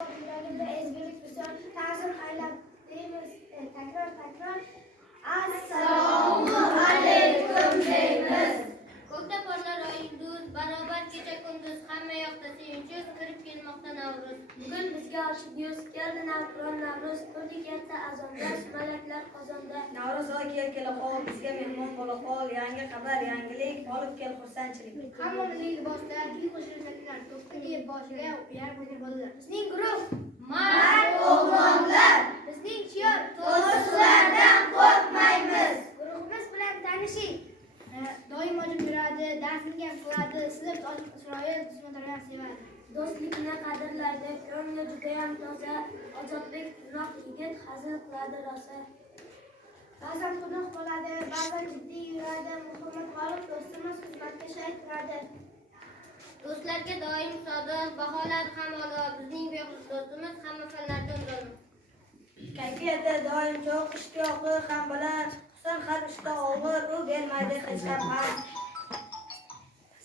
Yuragimda ezgulik bisyor, ta'zim aylab deymiz takror. Assalomu alaykum deymiz. Ko'kda porlar oy yulduz, barobar kecha kunduz, hamma yoqda sevinch kirib kelmoqda Navruz. Bugun bizga ochiq yuz keldi Navruz, turdi katta azonda, sumalaklar qozonda. Navruz oy kel qol, bizga mehmon bo'la qol, yangi xabar, yangilik, olib kel xursandchilik. Hamma milliy libosda, kuy qo'shiqlar, to'pdagi boshiga uyar bo'lgan bolalar. Bizning guruh Mard o'g'lonlar, bizning shior to'siqlardan qo'rqmaymiz. Guruhimiz bilan tanishing. doim ochib yuradi, darsini qiladi, sinf Isroil dushmanlarini sevadi. Do'stlikni qadrlaydi, ko'ngli judayam toza, ozodbek uzoq yigit hazil qiladi rosa. Ba'zan xunuq bo'ladi, ba'zan jiddiy yuradi, Muhammad Xoliq do'stimiz xizmatga shay turadi. Do'stlarga doim sodiq, baholar ham a'lo, bizning behush do'stimiz hamma fanlarda undormiz. Kayfiyati doim cho'q, ishtiyoqi ham baland, husan har ishda og'ir, u bermaydi hech ham.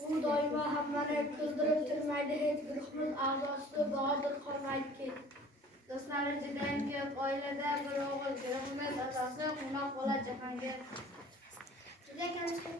U doimo hammani kuldirib turmaydi, hech guruhimiz a'zosi Bahodir qolmaydi. Do'stlari judayam ko'p, oilada bir o'g'il, guruhimiz asosi Quvnoq bola Jahongir. Juda kamchilik